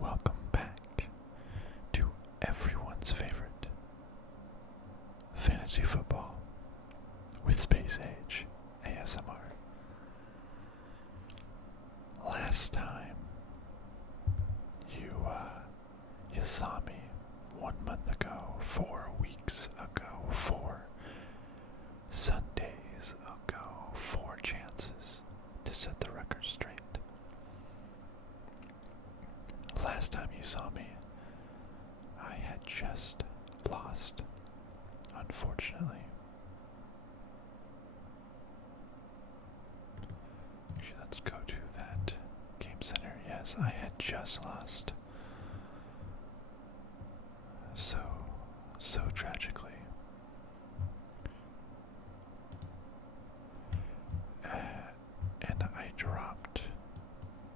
welcome back to everyone's favorite fantasy football with Space Age ASMR. Last time you saw me 1 month ago, 4 weeks ago, 4 Sundays ago, 4 chances to set the record straight. Last time you saw me, I had just lost, unfortunately. Actually, let's go to that game center. Yes, I had just lost. So tragically. And I dropped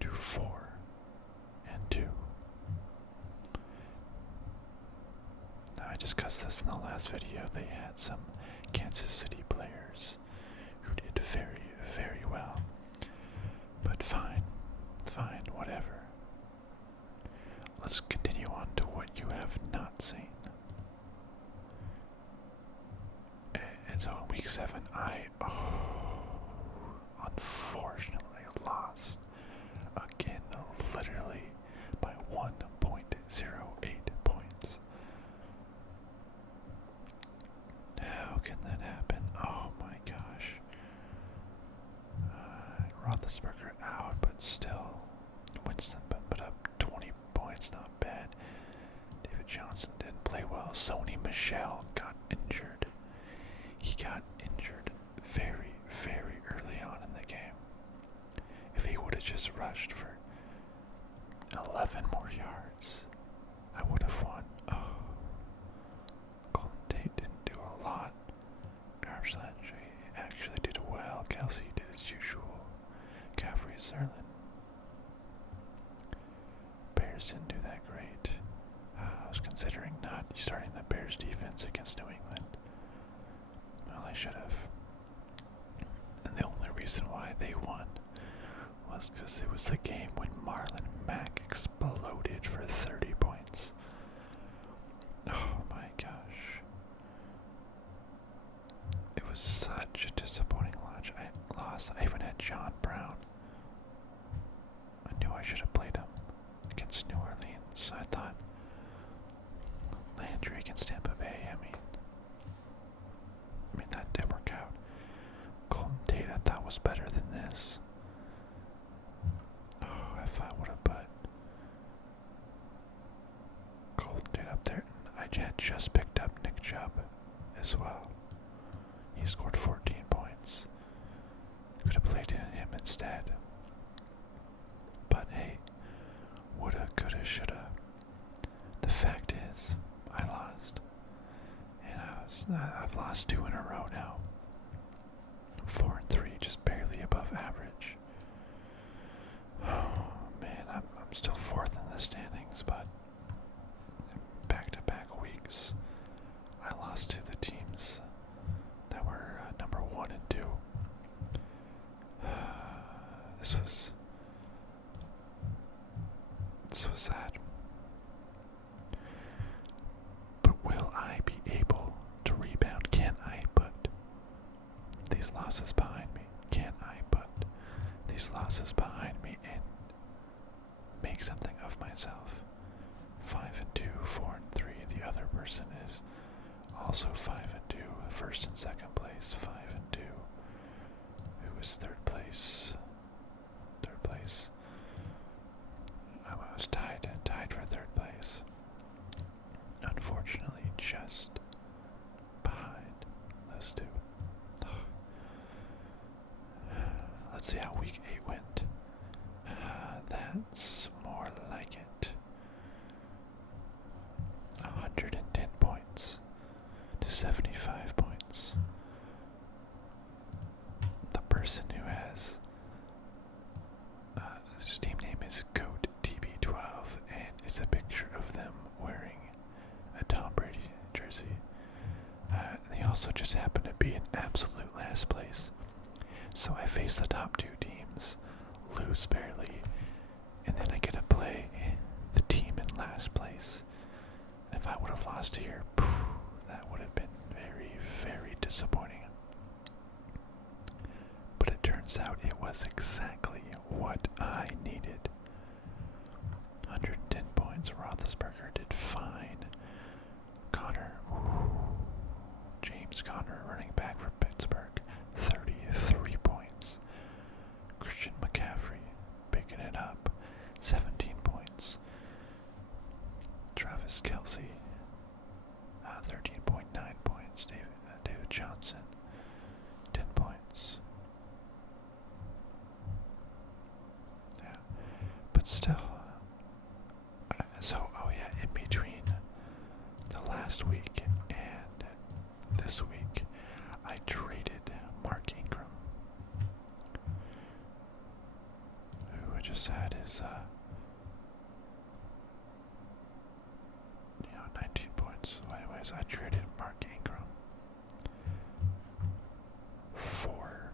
to 4-2. Now, I discussed this in the last video. They had some Kansas City players who did very, very well. But fine, whatever. Let's continue on to what you have not seen. And so in week 7, I unfortunately lost again, literally by 1.08 points. How can that happen? Oh my gosh. Roethlisberger out, but still. Winston put up 20 points, not bad. David Johnson didn't play well. Sony Michel got injured. He got injured very, very early on in the game. If he would have just rushed for 11 more yards, I would have won. Oh. Golden Tate didn't do a lot. Garbage Landry actually did well. Kelsey did as usual. Caffrey, Zerlin. Bears didn't do that great. I was considering not starting the Bears defense against New England. Well, I should have. And the only reason why they won was because it was the game when Marlon Mack exploded for 30 points. Oh my gosh. It was such a disappointing loss. I even had John Brown. I knew I should have played him against New Orleans. I thought Landry against Tampa Bay, I mean that didn't work out. Golden Tate I thought was better than this. Oh, if I would have put Golden Tate up there. I had just picked up Nick Chubb as well. He scored 14 points. Could have played him instead. But hey, woulda, coulda, shoulda. The fact is, I lost. And I've lost 2 in a row now. 4-3, just barely above average. Oh man, I'm still 4th in the standings, but back-to-back weeks, I lost to the teams that were number 1 and 2. This was sad. But will I be able to rebound? Can I put these losses behind me? Can I put these losses behind me and make something of myself? 5-2, 4-3. The other person is also 5-2, first and second place, 5-2. Who is third place? Third place. I was tied for third place. Unfortunately, just behind those 2. Let's see how week 8 went. That's more like it. 110 points to 75 points. The person who has his team name is Goat TB12, and it's a picture of them wearing a Tom Brady jersey. They also just happen to be in absolute last place. So I face the top 2 teams, lose barely, and then I get to play the team in last place. If I would have lost here, that would have been very, very disappointing. But it turns out it was exactly what I needed. 110 points. Roethlisberger did fine. Connor, James Conner, running back for Pittsburgh, 33 points. Christian McCaffrey, picking it up, 17 points. Travis Kelce, 13.9 points. David Johnson, 10 points. Yeah, but still. In between the last week and this week, I traded Mark Ingram, who just had his, 19 points. Well, anyways, I traded Mark Ingram for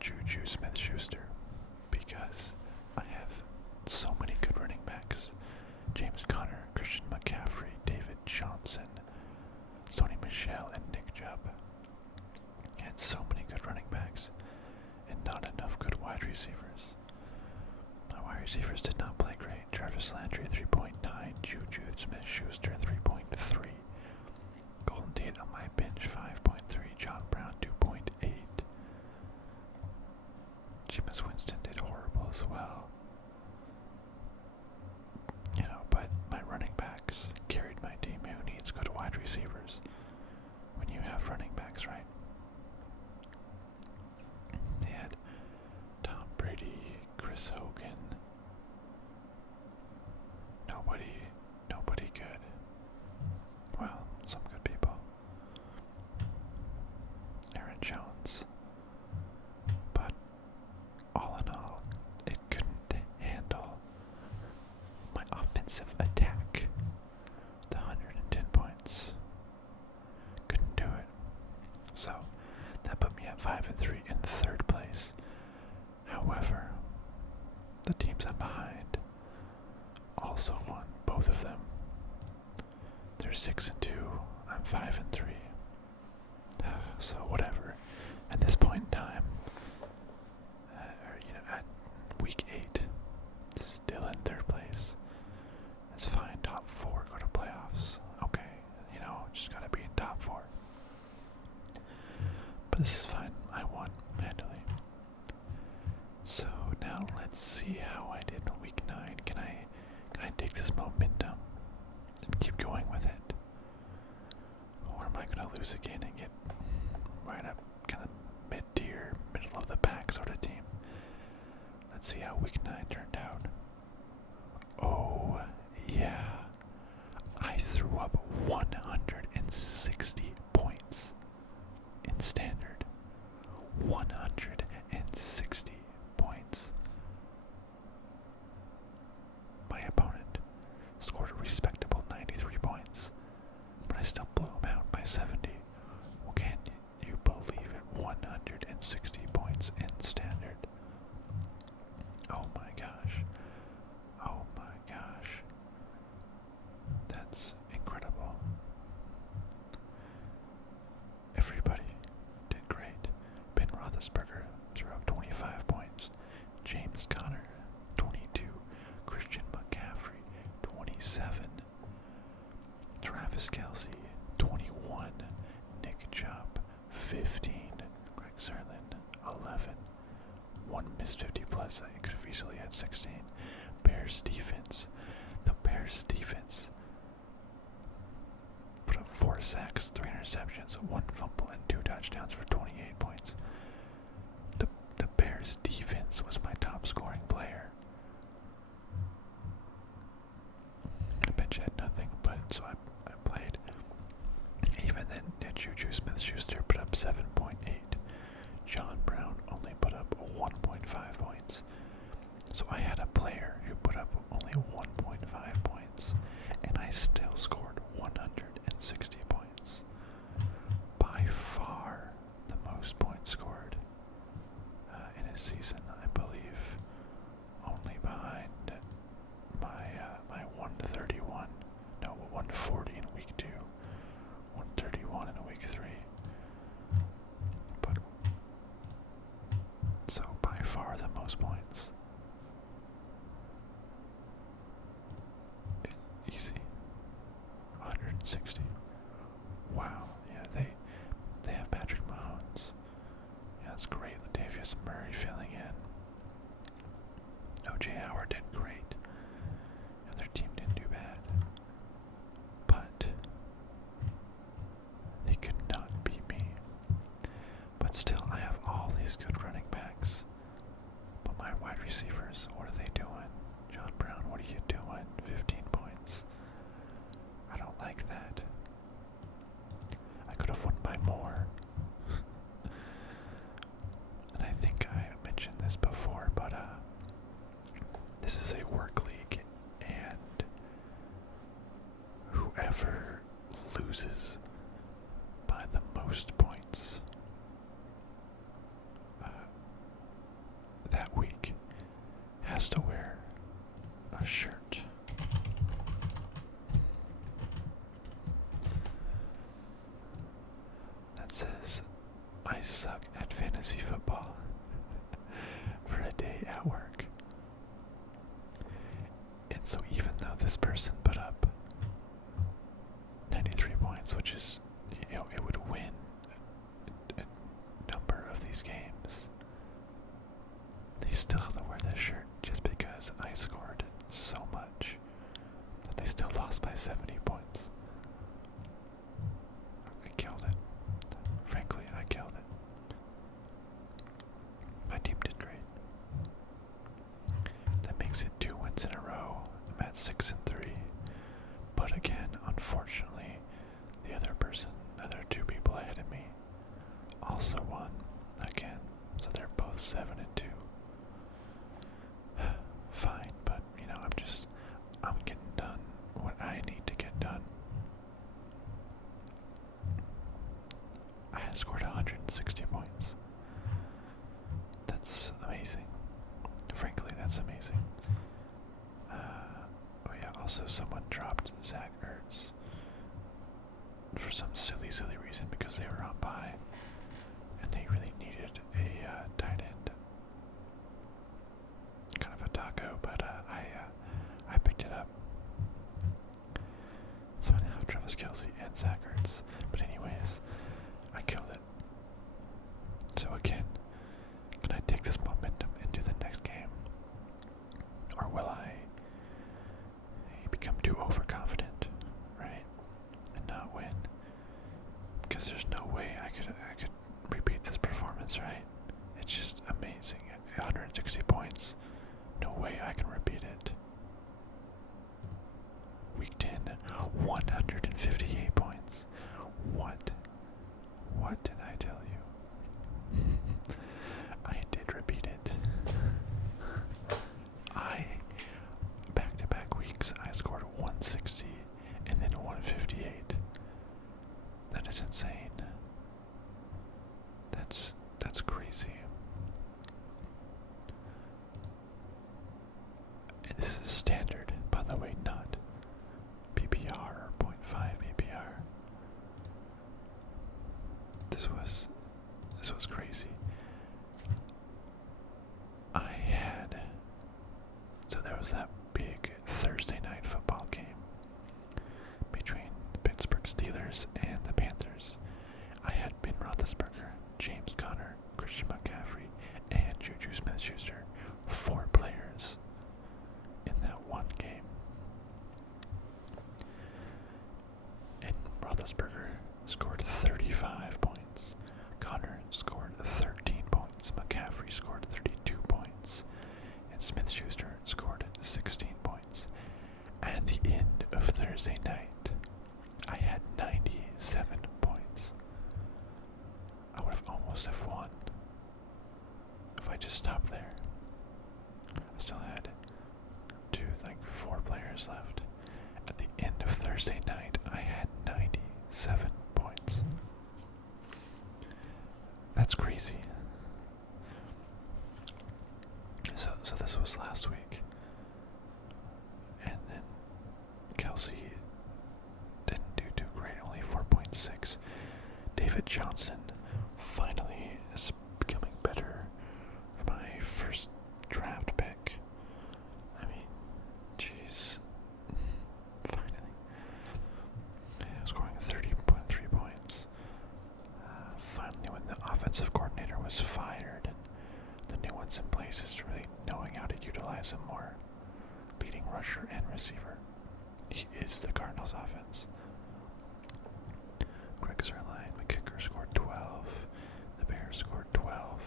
Juju Smith-Schuster because I have so many good running backs. James Conner, Christian McCaffrey, David Johnson, Sony Michel, and Nick Chubb. I had so many good running backs and not enough good wide receivers. My wide receivers did not play great. Jarvis Landry 3.9, Juju Smith-Schuster 3.3, Golden Tate on my bench 5.3, John Brown 2.8. Jameis Winston did horrible as well. But my running backs carried my team. Who needs good wide receivers when you have running backs, right? They had Tom Brady, Chris Hogan. Nobody good. Well, some good people. Aaron Jones. But all in all, it couldn't handle my offensive attack. The 110 points. Couldn't do it. So, that put me at 5-3 in third place. However, the teams I'm behind also won, both of them. They're 6-2, I'm 5-3. So whatever. At this point in time, at week 8, still in third place. It's fine. Top 4, go to playoffs. Okay, just gotta be in top 4. But this is fine. I won handily. So now let's see how I did in week 9. Can I take this momentum and keep going with it? Or am I gonna lose again and get right up kind of mid-tier, middle of the pack sort of team? Let's see how week 9 turned out. Oh, yeah. I threw up 160 points in standard. 160 points. My opponent scored a respectable 93 points, but I still blew him out by 70. Well, can you believe it? 160 points in standard. Oh my gosh. Oh my gosh. That's incredible. Everybody did great. Ben Roethlisberger threw up 25 points. James Conner, 22. Christian McCaffrey, 27. Travis Kelce, 21. Nick Chubb, 15. Greg Zerlin, 11. One missed 50 plus. I could have easily had 16. Bears defense. The Bears defense put up 4 sacks, 3 interceptions, 1 fumble, and 2 touchdowns for 28 points. The Bears defense was my top scoring player. The bench had nothing, but so I played. Even then, Juju Smith-Schuster put up 7.8. John Brown only put up 1.5 points. So I had a player who put up only 1.5 points, and I still scored 160 points. By far the most points scored in a season, I believe. score did great. And their team didn't do bad. But they could not beat me. But still, I have all these good running backs. But my wide receivers, what are they doing? John Brown, what are you doing? 15 points. I don't like that. I could have won by more. And I think I mentioned this before, but this is a work league, and whoever loses by the most points that week has to wear a shirt. That says, "I suck at fantasy football," for a day at work. And so even though this person put up 93 points, which is, it would win a number of these games, they still have to wear this shirt just because I scored so much that they still lost by 70 points. I killed it. Frankly, I killed it. My team did great. That makes it 2 wins in a row. I'm at 6-3. But again, unfortunately, the other two people ahead of me also won again. So they're both 7-2. Fine, but I'm getting done what I need to get done. I had scored 160 points. That's amazing. Frankly, that's amazing. Oh yeah, also someone dropped Zach Ertz for some silly reason because they were on bye and they really needed a tight end. Kind of a taco, but I picked it up. So I now have Travis Kelce and Zach Ertz. But anyways, I killed it. So again, can I take this momentum into the next game? Or will I become too overconfident, right? And not win? Because there's no way I could repeat this performance, right? It's just amazing. 160 points. No way I can repeat it. Week 10, 158 points. What? What did I tell you? I did repeat it. Back-to-back weeks, I scored 160 and then 158. That is insane. That's crazy. And this is standard, by the way, not PPR or 0.5 PPR. This was crazy. So there was that big Thursday night football game between the Pittsburgh Steelers and the Panthers. I had Ben Roethlisberger, James Conner, Christian McCaffrey, and Juju Smith-Schuster, 4 players in that one game. And Roethlisberger scored 35 points. Conner scored 13 points. McCaffrey scored 32 points. And Smith-Schuster scored 16 points. At the end of Thursday night, I had 97 points. I would have almost have won if I just stopped there. I still had 4 players left. At the end of Thursday night, I had 97 points. That's crazy. So this was last week. And then Kelce didn't do too great, only 4.6. David Johnson finally is becoming better for my first draft pick. I mean, jeez. Finally. Scoring 30.3 points. Finally, when the offensive coordinator was fired and the new one's in place, is really knowing how to utilize him more. leading rusher and receiver. He is the Cardinals' offense. Greg Zerline, the kicker, scored 12. The Bears scored 12.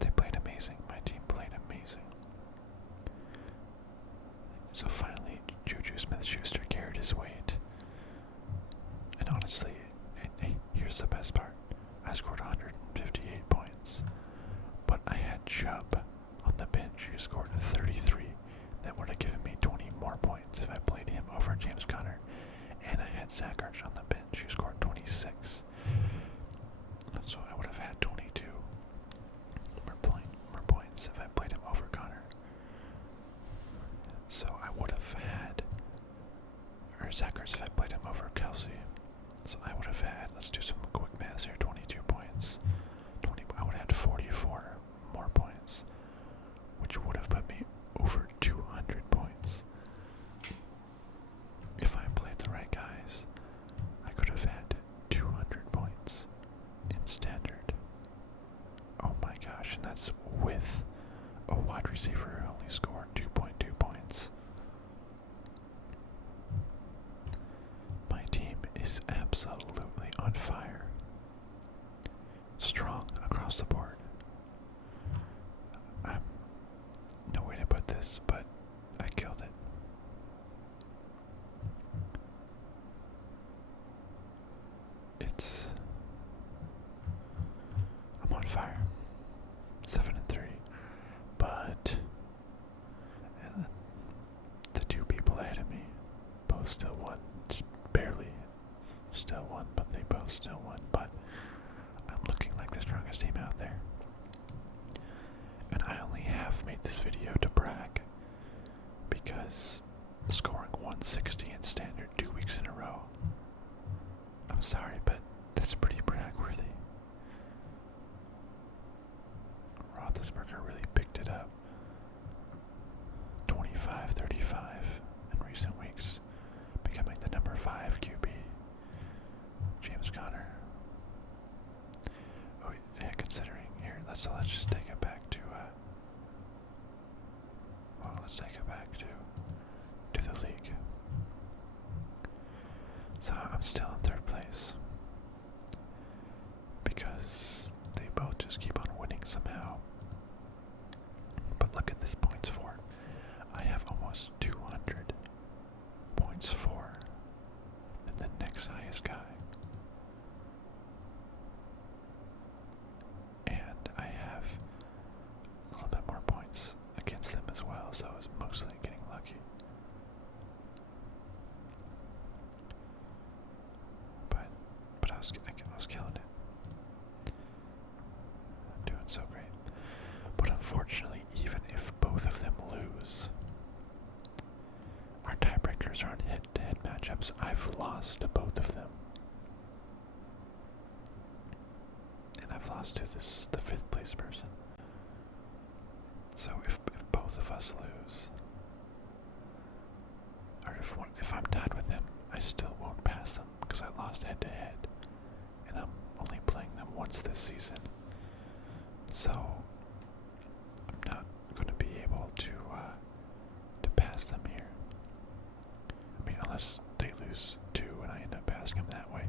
They played amazing. My team played amazing. So finally, Juju Smith-Schuster carried his weight. And honestly, here's the best part. I scored 158 points. But I had Chubb on the bench who scored 33. That would have given me 20 more points if I played him over James Conner. And I had Zach Ertz on the bench who scored 26. So I would have had 22 more points if I played him over Conner. So I would have had, or Zach Ertz if I played him over Kelsey. So I would have had, let's do some quick math here, 22 points. I would have had 44 more points, which would have put me over 200 points. If I played the right guys, I could have had 200 points in standard. Oh my gosh, and that's with a wide receiver who only scored 2.2 points. My team is absolutely on fire. Strong across the board. No way to put this, but I killed it. I'm on fire. 7-3. But the two people ahead of me both still won. Just barely still won, but they both still won. But I'm looking like the strongest team out there. And I only have made this video to brag because scoring 160 in standard 2 weeks in a row, I'm sorry, but that's pretty brag-worthy. Roethlisberger really picked it up. 25-35 in recent weeks, becoming the number 5 QB. James Conner. Oh, yeah, considering here, let's just take it back to the league. So I'm still in 3rd place because they both just keep on winning somehow. But look at this points for. I have almost 200 points for, and the next highest guy. And I have a little bit more points against them as well, so I was mostly getting lucky. But I was killing it. Doing so great. But unfortunately, even if both of them lose, our tiebreakers aren't head-to-head matchups. I've lost to both of them. And I've lost to the 5th place person. So if both of us lose, or if I'm tied with them, I still won't pass them because I lost head-to-head. And I'm only playing them once this season. So I'm not going to be able to pass them here. I mean, unless they lose 2 and I end up passing them that way.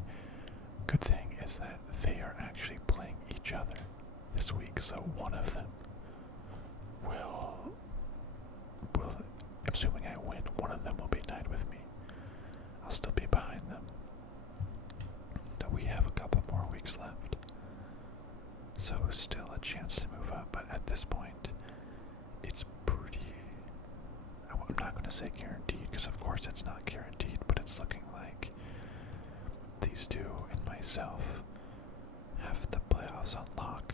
Good thing is that they are actually playing each other this week, so one of them will, assuming I win, one of them will be tied with me. I'll still be behind them. So we have a couple more weeks left. So still a chance to move up, but at this point, it's pretty, I'm not going to say guaranteed, because of course it's not guaranteed, but it's looking like these two and myself have the playoffs on lock.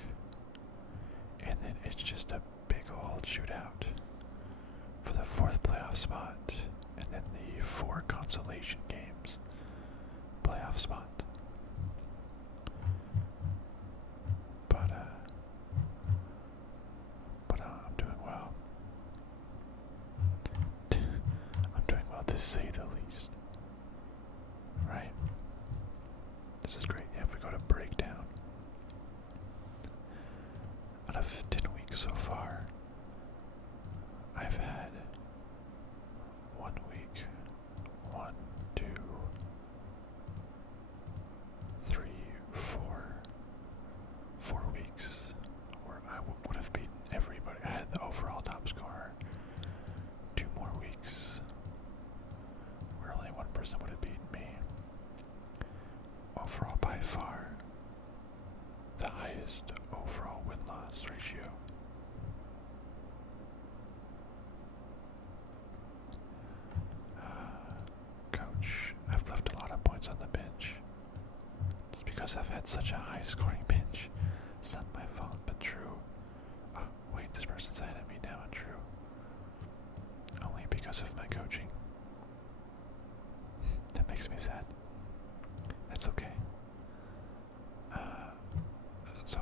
And then it's just a big old shootout for the 4th playoff spot, and then the 4 consolation games playoff spot. But I'm doing well. I'm doing well, to say the least. Right? This is great. Yeah, if we go to breakdown, out of 10 weeks so far, had such a high scoring bench. It's not my fault, but true. Oh, wait, this person's ahead of me now, and true. Only because of my coaching. That makes me sad. That's okay. The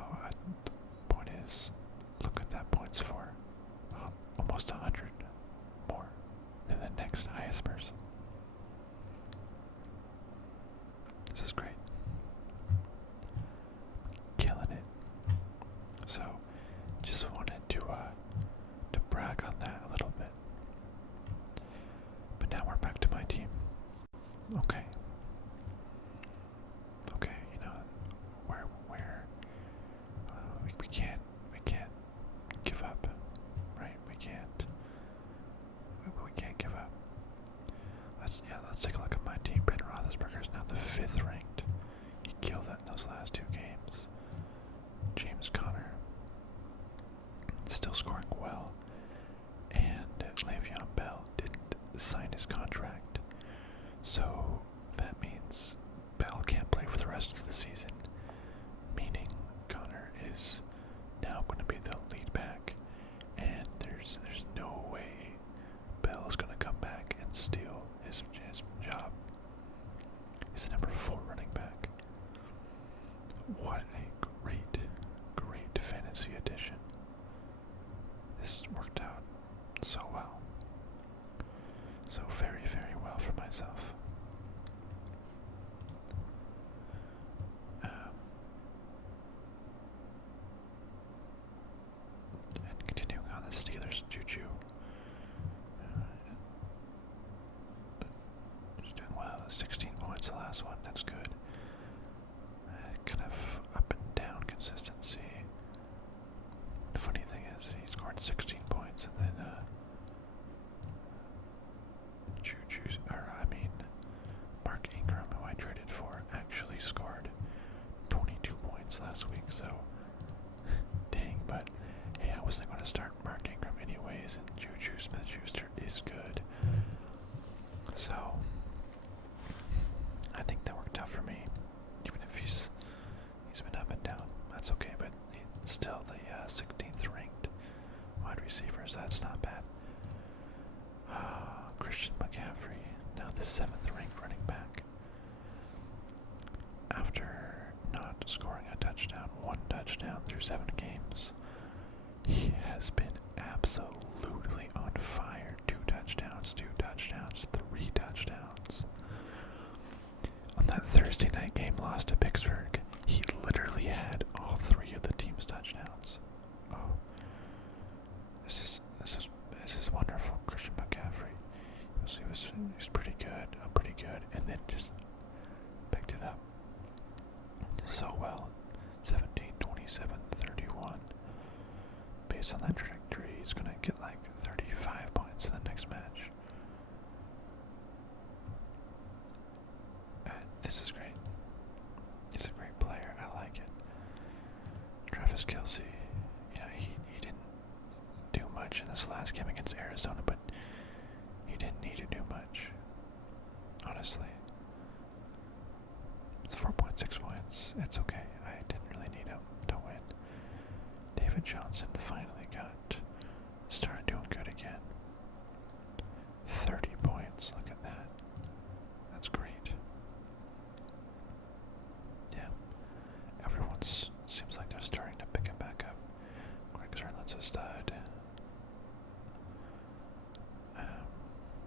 point is, look what that point's for. Almost 100 more than the next highest person. This is great. Killing it. So, just wanted to brag on that a little bit. But now we're back to my team. Okay. Okay, you know, we can't give up, right? We can't give up. Let's take a look at my team. Ben Roethlisberger is now the 5th ranked. He killed it in those last 2 games. James Conner still scoring well, and Le'Veon Bell didn't sign his contract, so that means Bell can't play for the rest of the season, meaning Conner is now going to be the lead back, and there's no way Bell is going to come back and steal his job. He's the number 4 running back. What a great fantasy addition. This worked out so well. So very well for myself. And continuing on the Steelers, Juju. Just doing well. 16 points the last one. That's good. Kind of up and down consistency. The funny thing is, he scored 16 points, and then Mark Ingram, who I traded for, actually scored 22 points last week. So, dang! But hey, I wasn't going to start Mark Ingram anyways, and Juju Smith-Schuster is good. So, I think that worked out for me. Even if he's been up and down, that's okay. But he's still the 16th ranked wide receivers. That's not bad. Christian McCaffrey, now the 7th ranked running back. After not scoring a touchdown, 1 touchdown through 7 games, he has been absolutely on fire. 2 touchdowns, 3 touchdowns. On that Thursday night game lost to Pittsburgh, he literally had all 3 of the team's touchdowns. Oh, this is wonderful. Christian McCaffrey, he was pretty good, and then just picked it up so well. 17, 27, 31. Based on that trajectory, he's gonna get like 35 points in the next match. This is great. He's a great player. I like it. Travis Kelce, he didn't do much in this last game against Arizona, but he didn't need to do much. Honestly. It's 4.6 points. It's okay. I didn't really need him to win. David Johnson finally started doing good again. 30 points. Look at that. That's great. Yeah. Everyone seems like they're starting to pick it back up. Greg Zerlin's a stud.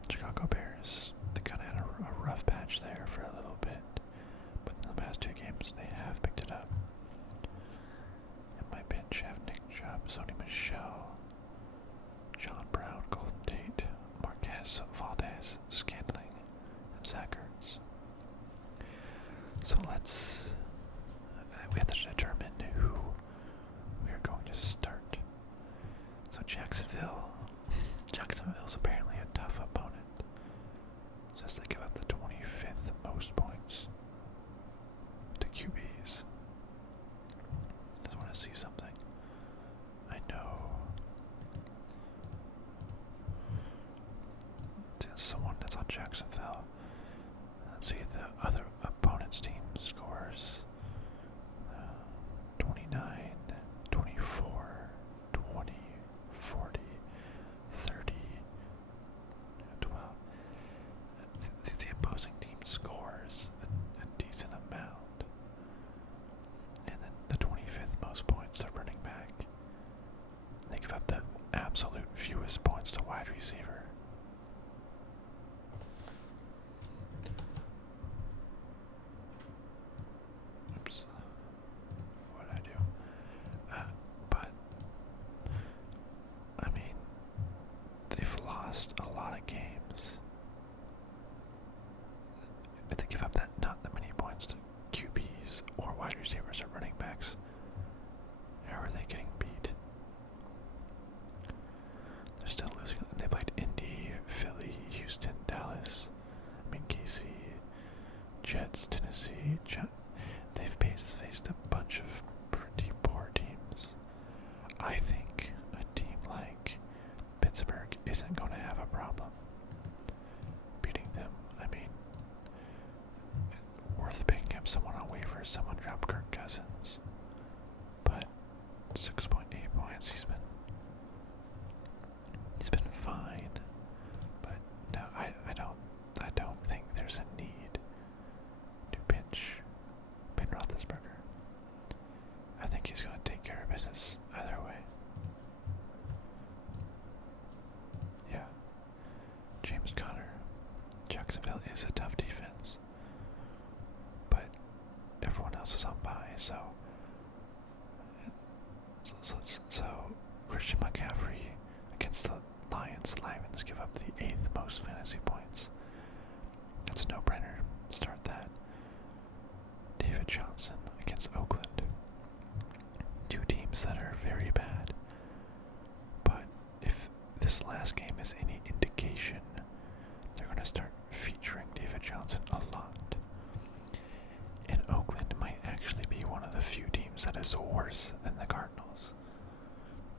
Chicago Bears, they kind of had a rough patch there for a little bit, but in the past 2 games they have picked it up. And my bench have Nick Chubb, Sony Michel, John Brown, Golden Tate, Marquez Valdez, Scantling, and Zach Ertz. So we have to determine who we are going to start. So Jacksonville's apparently a tough opponent. Says they give up the 25th most points to QBs. Just want to see something. I know there's someone that's on Jacksonville. Let's see if the other opponent's team scores Lance, he's been fine, but no, I don't think there's a need to pinch Ben Roethlisberger. I think he's going to take care of business either way. Yeah, James Conner. Jacksonville is a tough defense, but everyone else is on bye, so Christian McCaffrey against the Lions. Lions give up the 8th most fantasy points. That's a no-brainer. Start that. David Johnson against Oakland. Two teams that are very bad. But if this last game is any indication, they're going to start featuring David Johnson a lot. And Oakland might actually be one of the few teams that is worse than the Cardinals.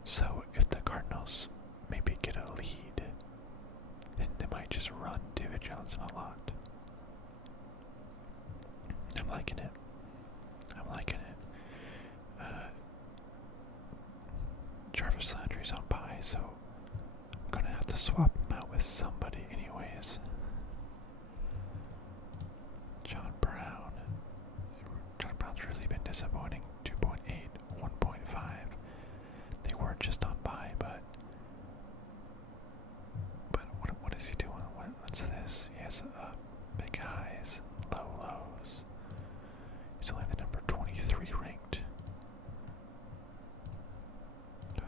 So if the Cardinals maybe get a lead, then they might just run David Johnson a lot. I'm liking it. Jarvis Landry's on bye, so I'm gonna have to swap him out with somebody anyways. John Brown's really been disappointing. 2.8, 1.5. They were just on bye, but what is he doing? What's this? He has big highs, low lows. He's only the number 23 ranked. Ugh,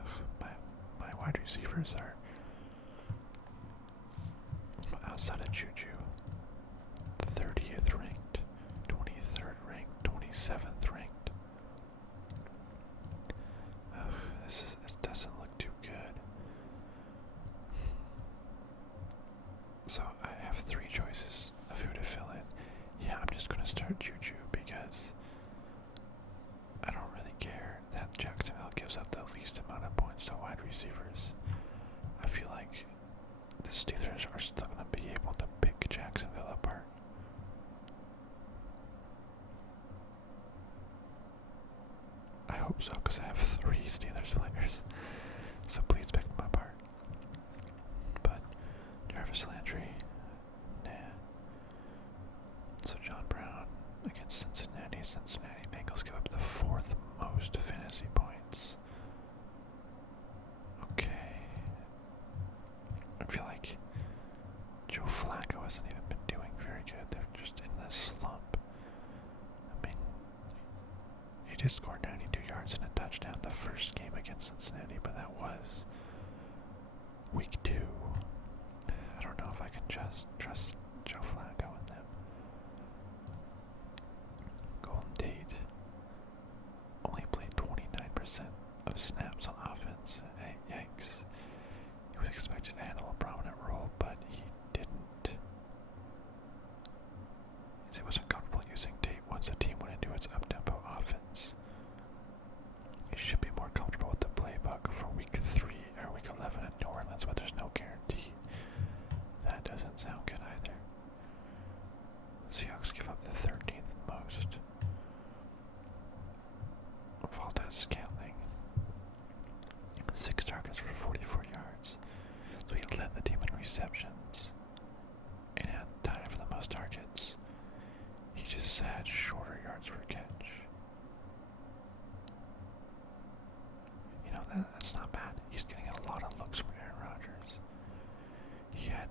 my wide receivers are outside of Juju. 30th ranked, 23rd ranked, 27th ranked. Ugh, this doesn't look too good. So I have 3 choices of who to fill in. Yeah, I'm just gonna start Juju because I don't really care that Jacksonville gives up the least amount of points to wide receivers. I feel like the Steelers are still gonna be able to pick Jacksonville apart. I hope so, because I have 3 Steelers players. So please pick them apart. But Jarvis Landry, nah. So John Brown against Cincinnati. Cincinnati Bengals give up the 4th most fantasy points. Okay. I feel like Joe Flacco hasn't even been doing very good. They're just in this slump. I mean, he just scored 92 yards and a touchdown the first game against Cincinnati, but that was week 2. I don't know if I can just trust Joe Flacco in them. Golden Tate only played 29% of snaps on offense. Hey, yikes. He was expected to handle a prominent role, but he didn't. He wasn't comfortable using Tate once the team went into its up-tempo offense. He should be more comfortable with the playbook for week 3 or week 11 in New Orleans, but there's no guarantee. That doesn't sound good either. Seahawks give up the 13th most. Valdez-Scantling, 6 targets for 44 yards. So he led the team in receptions and had tied for the most targets. He just had shorter yards per catch. You know, that's not bad. He's getting a lot of looks from Aaron Rodgers. He had,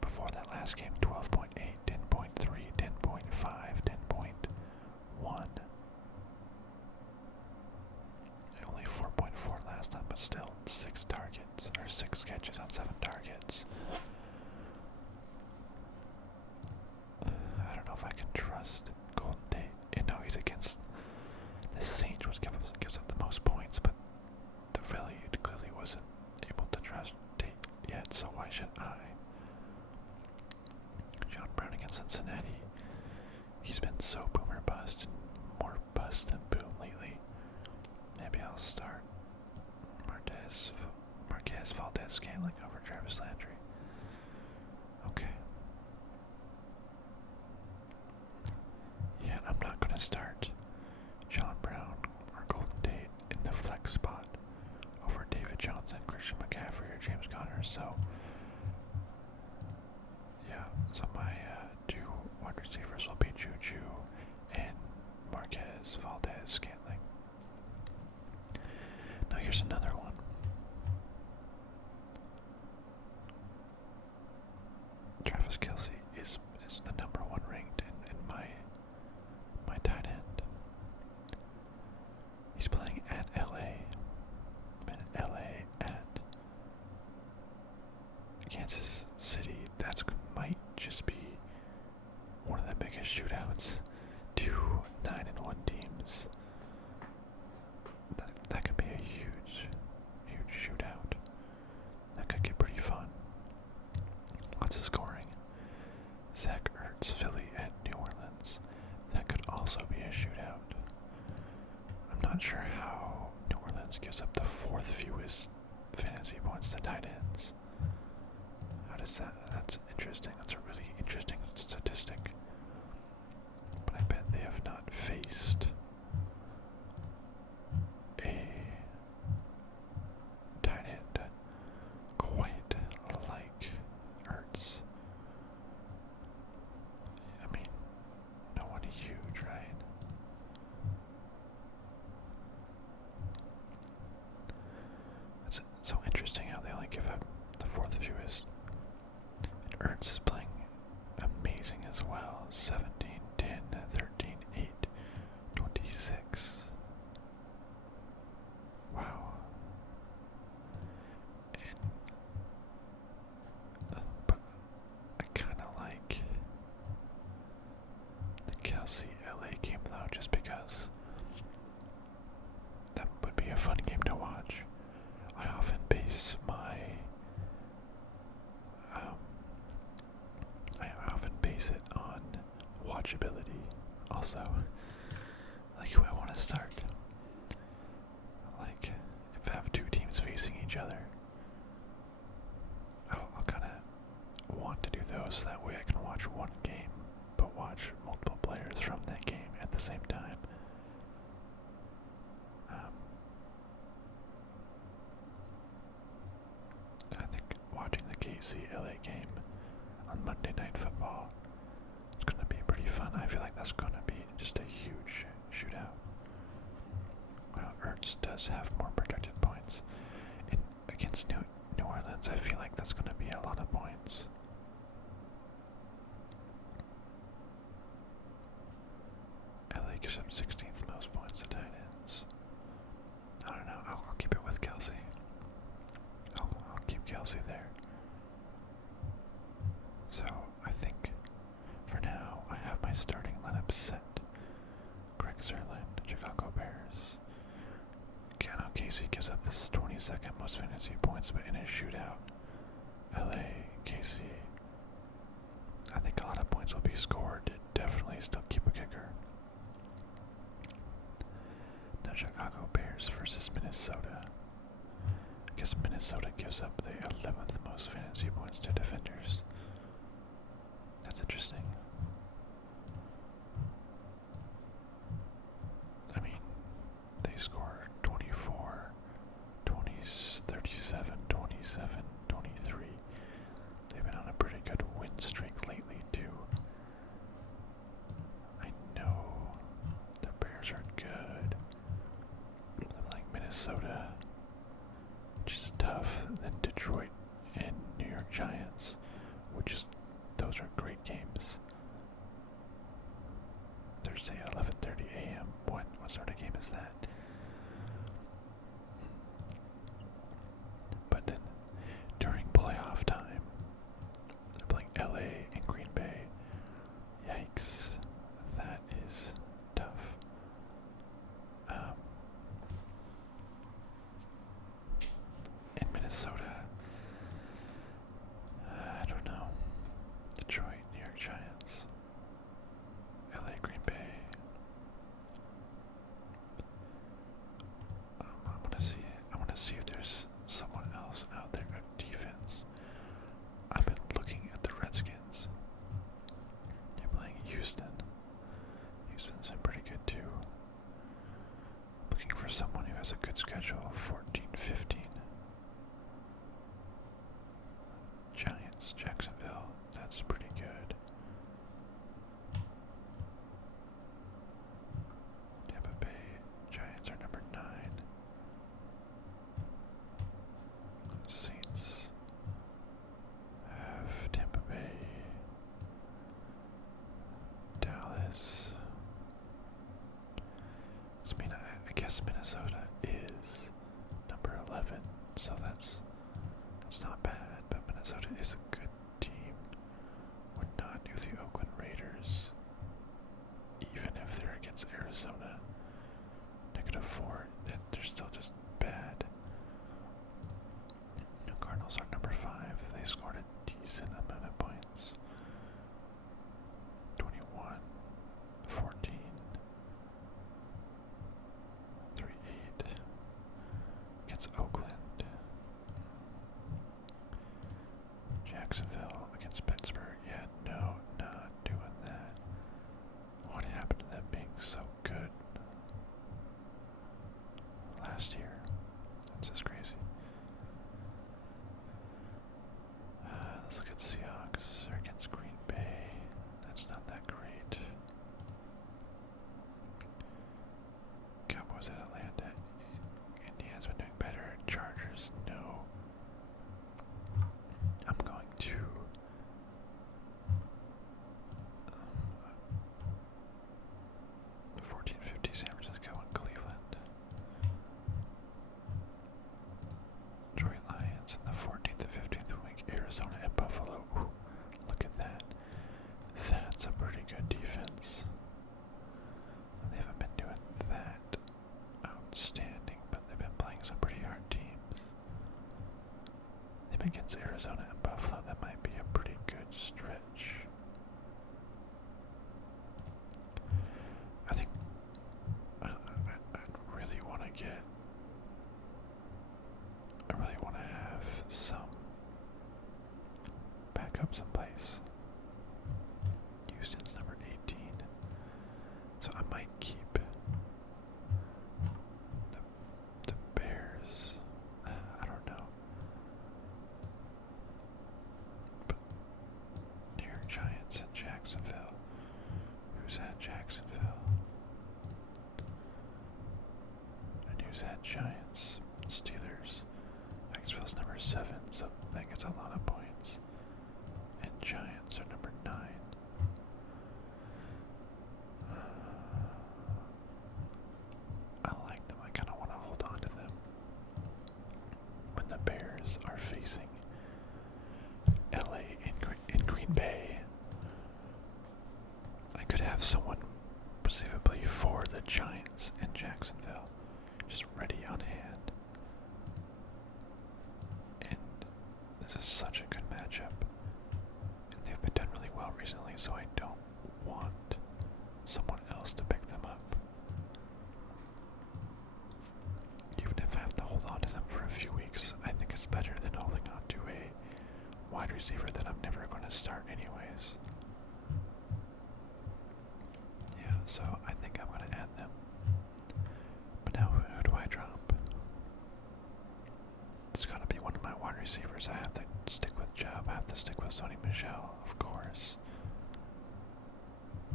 before that last game, 12.8, 10.3, 10.5, 10.1. Only 4.4 last time, but still 6 targets, or 6 catches on 7 targets. I don't know if I can trust Golden Tate. You know, he's against the Saints, which gives up the most points, but the Philly clearly wasn't able to trust Tate yet, so why should I? John Brown against Cincinnati. He's been so boom or bust, and more bust than boom lately. Maybe I'll start Marquez Valdez-Scantling over Jarvis Landry. Okay. Yeah, I'm not going to start John Brown or Golden Tate in the flex spot. So, yeah, so my two wide receivers will be Juju and Marquez Valdez Scantling. Now here's another one. Travis Kelce is the number one ranked in my tight end. He's playing at LA. LA at Kansas City. That might just be one of the biggest shootouts. Two 9-1 teams. That could be a huge shootout. That could get pretty fun. Lots of scoring. Zach Ertz, Philly at New Orleans. That could also be a shootout. I'm not sure how New Orleans gives up the fourth fewest fantasy points to tight ends. How does that? That's interesting. That's a really interesting statistic. But I bet they have not faced a tight end quite like Ertz. I mean, no one huge, right? It's so interesting how they only give up the fourth fewest. And Ertz is playing amazing as well. 17, 10, 13, 8, 26. Wow. And, but I kind of like the Kelsey LA game though, just because that would be a fun game to watch. I often base it on watchability. Also, like who I want to start. Like if I have two teams facing each other, I'll kind of want to do those so that way I can watch one game, but watch multiple players from that game at the same time. And I think watching the KC LA game on Monday Night Football, it's going to be pretty fun. I feel like that's going to be just a huge shootout. Well, Ertz does have more projected points. Against New Orleans, I feel like that's going to be a lot of points. LA gives up 16th most points to tight ends. I don't know. I'll keep it with Kelsey. I'll keep Kelsey there. So I think for now I have my starting lineup set. Greg Zerland, Chicago Bears. Keanu Casey gives up this 22nd most fantasy points, but in a shootout, LA, KC. I think a lot of points will be scored. Definitely still keep a kicker. Now Chicago Bears versus Minnesota. I guess Minnesota gives up the 11th most fantasy points to defenders. That's interesting. I mean, they score 24, 20, 37, 27, 23. They've been on a pretty good win streak lately, too. I know the Bears are good. I'm like Minnesota, which is tough. Then Detroit and New York Giants, which is, those are great games. Thursday at 11:30 a.m. What sort of game is that? But then during playoff time, they're playing LA and Green Bay. Yikes. That is tough. In Minnesota, I don't know. Detroit, New York Giants, LA, Green Bay. I want to see if there's someone else out there at defense. I've been looking at the Redskins. They're playing Houston. Houston's been pretty good too. Looking for someone who has a good schedule. 14, 15. up against Arizona and Buffalo. That might be a pretty good stretch. I think I'd really want to get. I really want to have some backup someplace. Houston's number 18, so I might keep the Bears. I don't know. But New York Giants and Jacksonville. Who's at Jacksonville? And who's at Giants? Steelers. Jacksonville's number 7, so that gets a lot of points. And Giants are number 9. I like them. I kind of want to hold on to them when the Bears are facing LA in Green Bay. I could have someone specifically for the Giants in Jacksonville just ready on hand. And this is such a good matchup. And they've been done really well recently, so I don't want someone else to pick them up. Even if I have to hold on to them for a few weeks, I think it's better than holding on to a wide receiver that I'm never going to start anyways. Yeah, so I think I'm going to add them. But now who do I drop? It's got to be one of my wide receivers. I have to stick with Chubb. I have to stick with Sony Michel, of course.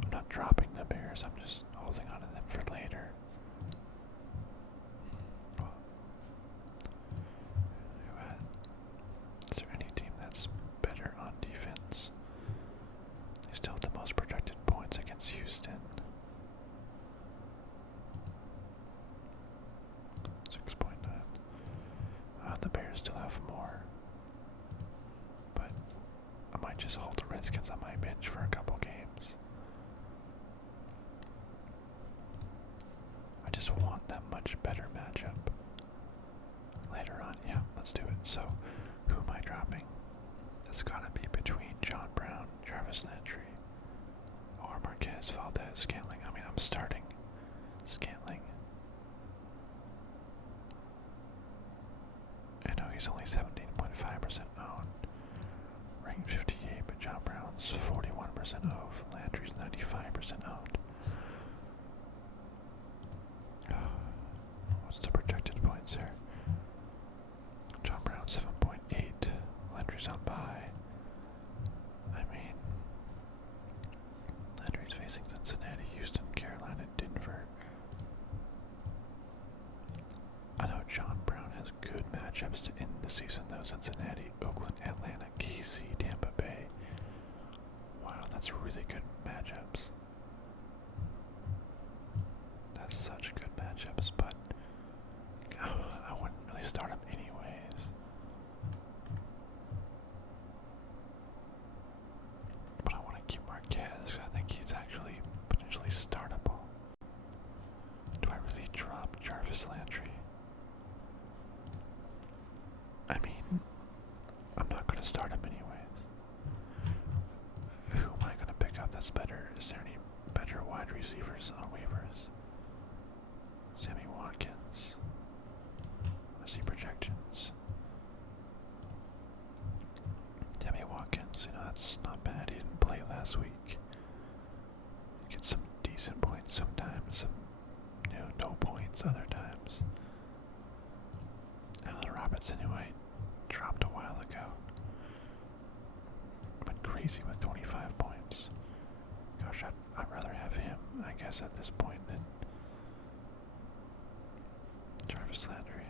I'm not dropping the Bears. I'm just holding on to them for later. Well, is there any team that's better on defense? They still have the most projected points against Houston. 6.9. The Bears still have more. But I might just hold the Redskins on my bench for a couple games. I just want that much better matchup later on. Yeah, let's do it. So, who am I dropping? It's gotta be between John Brown, Jarvis Landry, or Marquez Valdez Scantling. I mean, I'm starting Scantling. I know he's only 17.5% owned, ranked 58, but John Brown's 41% owned. Landry's 95% owned. What's the projected points there? John Brown 7.8. Landry's on bye. I mean, Landry's facing Cincinnati, Houston, Carolina, Denver. I know John Brown has good matchups to end the season though. Cincinnati, Oakland, Atlanta, KC, Tampa Bay. Wow, that's really good matchups. That's such good matchups, but I wouldn't really start him anyways. But I want to keep Marquez. I think he's actually potentially startable. Do I really drop Jarvis Landry? I mean, I'm not going to start him anyways. Who am I going to pick up that's better? Is there any better wide receivers on waivers? Sammy Watkins. I see projections. Sammy Watkins, that's not bad. He didn't play last week. Get some decent points sometimes, some no points other times. Allen Robinson, who I dropped a while ago, went crazy with 25 points. Gosh, I'd rather have him, I guess, at this point than Jarvis Landry.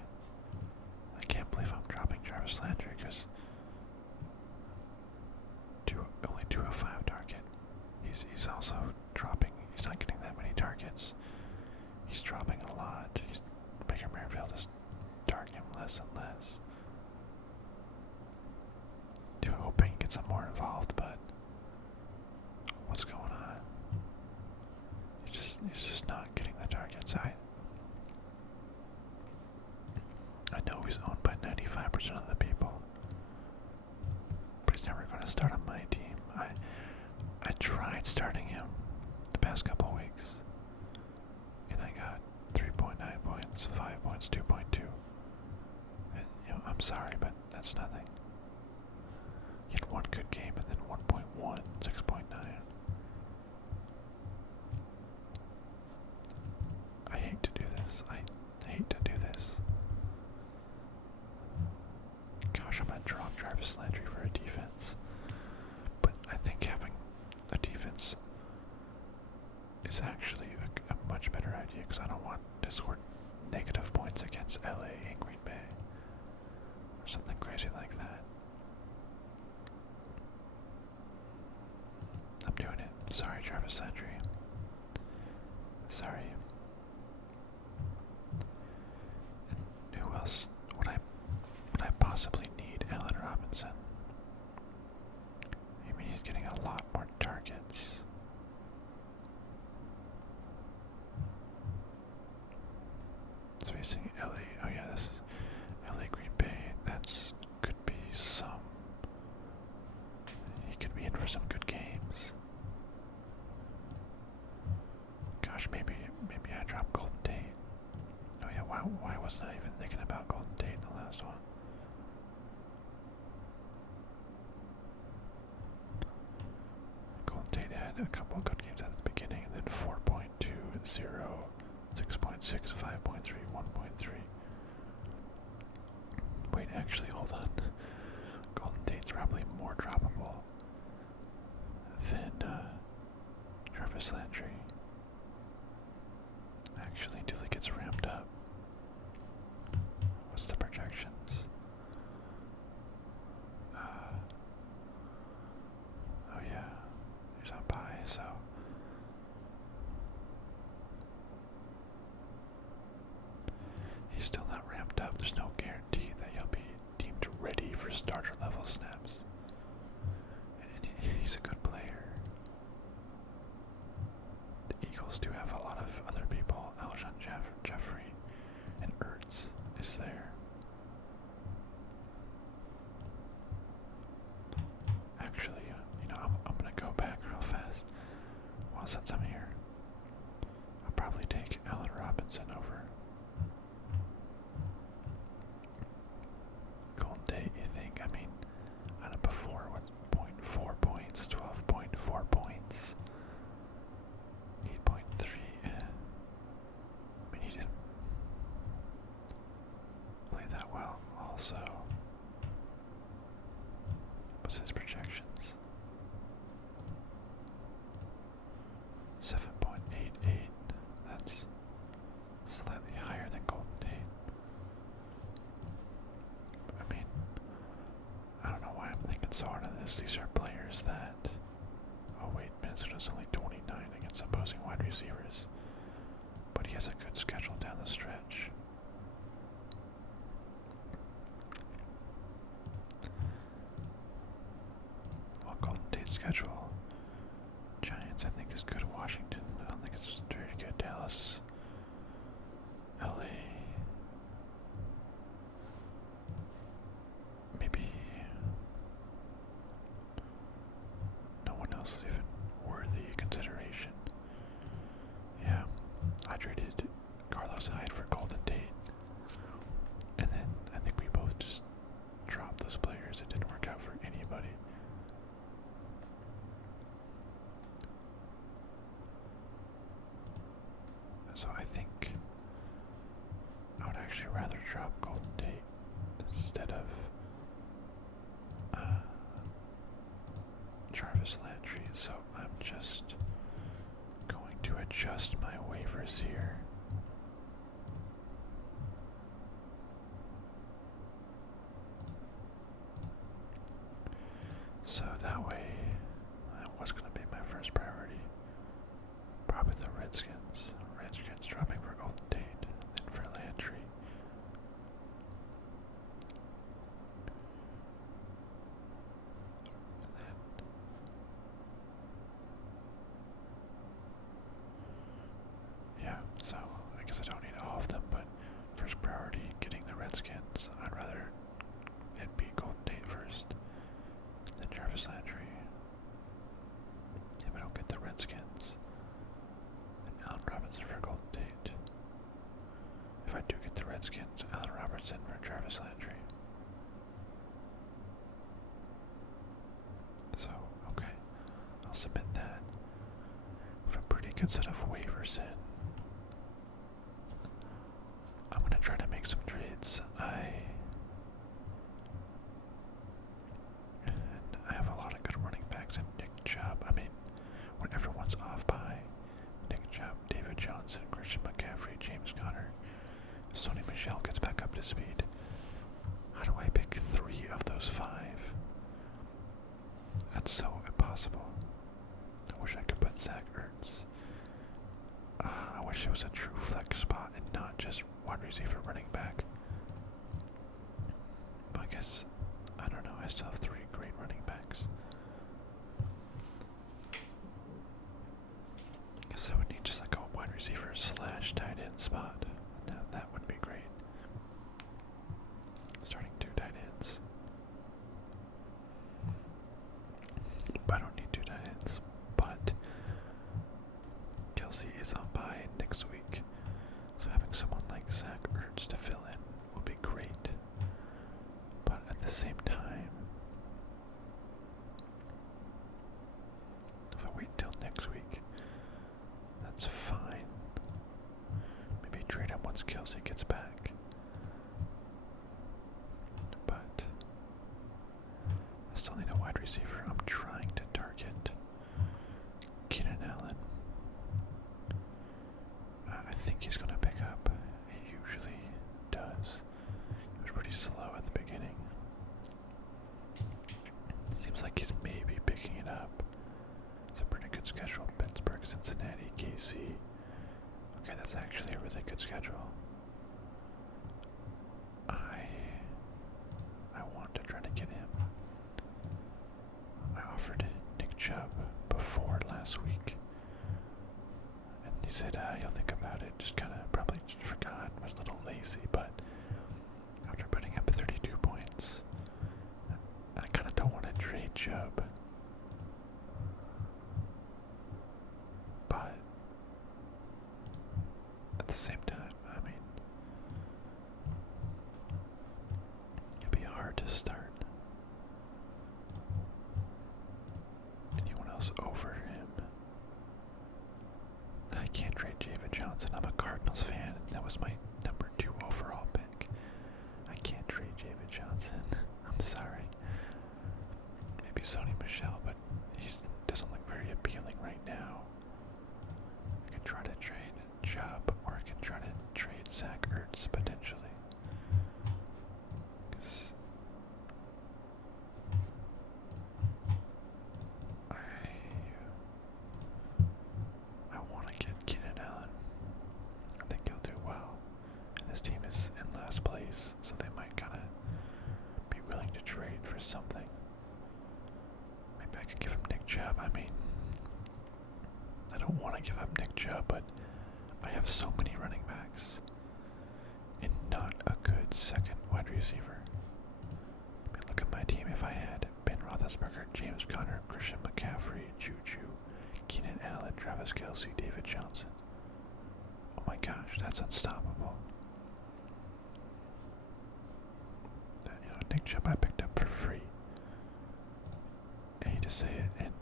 I can't believe I'm dropping Jarvis Landry because only 2 of 5 target. He's also dropping. He's not getting that many targets. He's dropping a lot. Baker Mayfield is targeting him less and less. Hoping he gets more involved, but what's going on? He's just not getting the targets. I know he's owned by 95% of the people. to start on my team. I tried starting him the past couple weeks, and I got 3.9 points, 5 points, 2.2. And I'm sorry, but that's nothing. He had one good game and then 1.1, 6.9. I hate to do this. I hate to do this. Gosh, I'm gonna drop Jarvis Landry for a defense. But I think having a defense is actually a much better idea because I don't want to score negative points against LA and Green Bay. Or something crazy like that. I'm doing it. Sorry, Jarvis Landry. Sorry. And who else would I possibly need? Allen Robinson. I mean, he's getting a lot more targets. It's facing LA. Oh yeah, this is LA Green Bay. That's could be some. He could be in for some good games. Gosh, maybe I dropped Golden Tate. Oh yeah, why wasn't I even thinking about Golden Tate in the last one? Golden Tate had a couple of good games at the beginning, and then 4.2, 0, 6.6, 5.3, 1.3. Wait, actually, hold on. Golden Tate's probably more droppable than Jarvis Landry. Actually, until he gets ramped up. What's the projections? Oh yeah, he's on bye, so he's still not ramped up. There's no guarantee that he'll be deemed ready for starter level snaps. And he's a good player. The Eagles do have a lot of other people. Alshon Jeffrey and Ertz is there. Actually, I'm gonna go back real fast. Well, since I'm here, I'll probably take Allen Robinson over Golden Tate. You think? I mean, I don't know before. What? 0.4 points, 12.4 points, 8.3. I mean, he didn't play that well. Also, what's his projections? 7.88. That's slightly higher than Golden Tate. I mean, I don't know why I'm thinking so hard on this. These are players that. Oh wait, Minnesota's only 29 against opposing wide receivers, but he has a good schedule down the stretch. Well, Golden Tate's schedule. Giants, I think, is good. Washington, I don't think it's very good. Dallas, LA, maybe no one else is even worthy of consideration. Yeah, I traded Carlos Hyde for Golden Tate, and then I think we both just dropped those players. It didn't work out for anybody. So I think I would actually rather drop Golden Tate instead of Jarvis Landry. So I'm just going to adjust my waivers here. So that way, that was going to be my first priority. Probably the Redskins. Redskins dropping for Golden Tate, then for Landry. And then yeah, good set of waivers in. I'm gonna try to make some trades. I have a lot of good running backs in Nick Chubb. I mean, when everyone's off by Nick Chubb, David Johnson, Christian McCaffrey, James Conner, Sony Michel gets back up to speed. How do I pick 3 of those 5? That's so impossible. I wish I could put Zach Ertz. I wish it was a true flex spot and not just wide receiver running back. But I guess, I don't know, I still have 3 great running backs. Guess I would need just like a wide receiver / tight end spot. Now that would be great. Starting 2 tight ends. But I don't need 2 tight ends. But Kelsey is on bye next week. So having someone like Zach Ertz to fill in will be great. But at the same time, if I wait till next week, that's fine. Maybe trade him once Kelsey gets back. But I still need a wide receiver. I'm trying to target Keenan Allen. I think he's going to pick up. He usually does. He was pretty slow at the beginning. Seems like he's maybe picking it up. It's a pretty good schedule. Pittsburgh, Cincinnati, KC. Okay, that's actually a really good schedule. I want to try to get him. I offered Nick Chubb before last week. And he said, he'll think about it. Just kind of probably just forgot, was a little lazy, but after putting up 32 points, I kind of don't want to trade Chubb. But at the same time, I mean, it'd be hard to start anyone else over him. I can't trade David Johnson. I'm a Cardinals fan, and that was my number 2 overall pick. I can't trade David Johnson. I'm sorry. Maybe Sony Michel, but he doesn't look very appealing right now. I can try to trade Chubb, or I can try to trade Zach Ertz potentially. I want to get Keenan Allen. I think he'll do well. And this team is in last place, so they might kind of be willing to trade for something. Maybe I could give him Nick Chubb. I mean, I don't want to give up Nick Chubb, but I have so many running backs and not a good second wide receiver. I mean, look at my team. If I had Ben Roethlisberger, James Conner, Christian McCaffrey, Juju, Keenan Allen, Travis Kelce, David Johnson. Oh my gosh, that's unstoppable. Nick Chubb I picked up for free. I hate to say it, and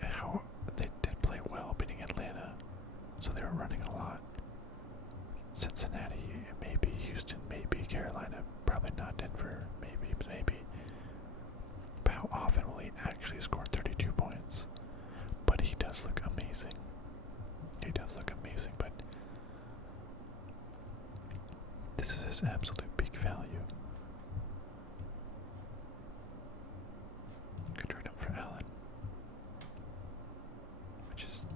how they did play well beating Atlanta, so they were running a lot. Cincinnati, maybe Houston, maybe Carolina, probably not Denver, maybe. But how often will he actually score 32 points? But he does look amazing. He does look amazing, but this is his absolute peak value. Could trade him for Allen. Which is,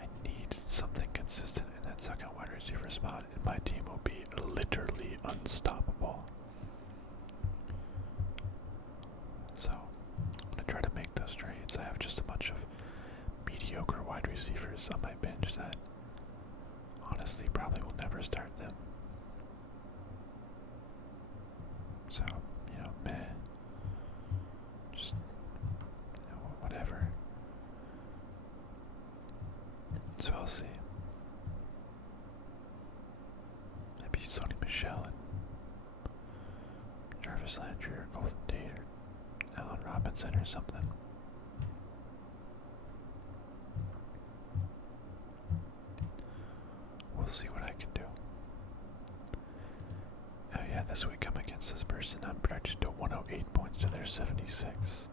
I need something consistent in that second wide receiver spot, and my team will be literally unstoppable. So, I'm going to try to make those trades. I have just a bunch of mediocre wide receivers on my bench that honestly probably will never start them. So, meh. Just, whatever. So I'll see. Maybe Sony Michel and Jarvis Landry or Golden Tate or Allen Robinson or something. see what I can do. Oh yeah, this week I'm against this person. I'm projected to 108 points to their 76.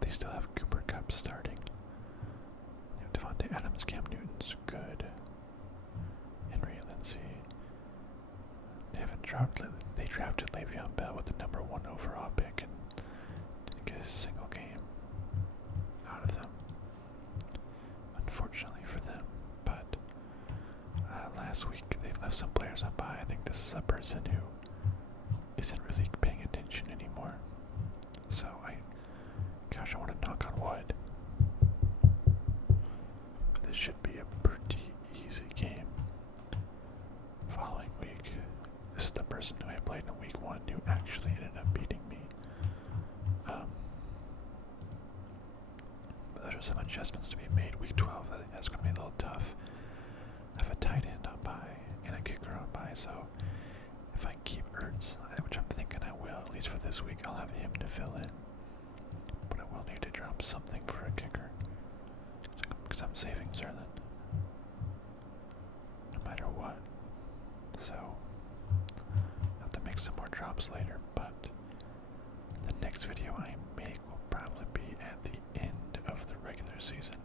They still have Cooper Cup starting. Devontae Adams, Cam Newton's good. Henry Lindsey. They drafted Le'Veon Bell with the #1 overall pick and didn't get a single game out of them. Unfortunately for them, but last week they left some players on bye. I think this is a person who isn't really paying attention anymore. So gosh, I want to knock on wood. This should be a pretty easy game. Following week, this is the person who I played in week 1 who actually ended up beating me. But those are some adjustments to be made. Week 12, that's going to be a little tough. I have a tight end on bye and a kicker on bye, so if I keep Ertz, which I'm thinking I will, at least for this week, I'll have him to fill in. But I will need to drop something for a kicker, because I'm saving Zerlin, no matter what. So, I'll have to make some more drops later, but the next video I make will probably be at the end of the regular season.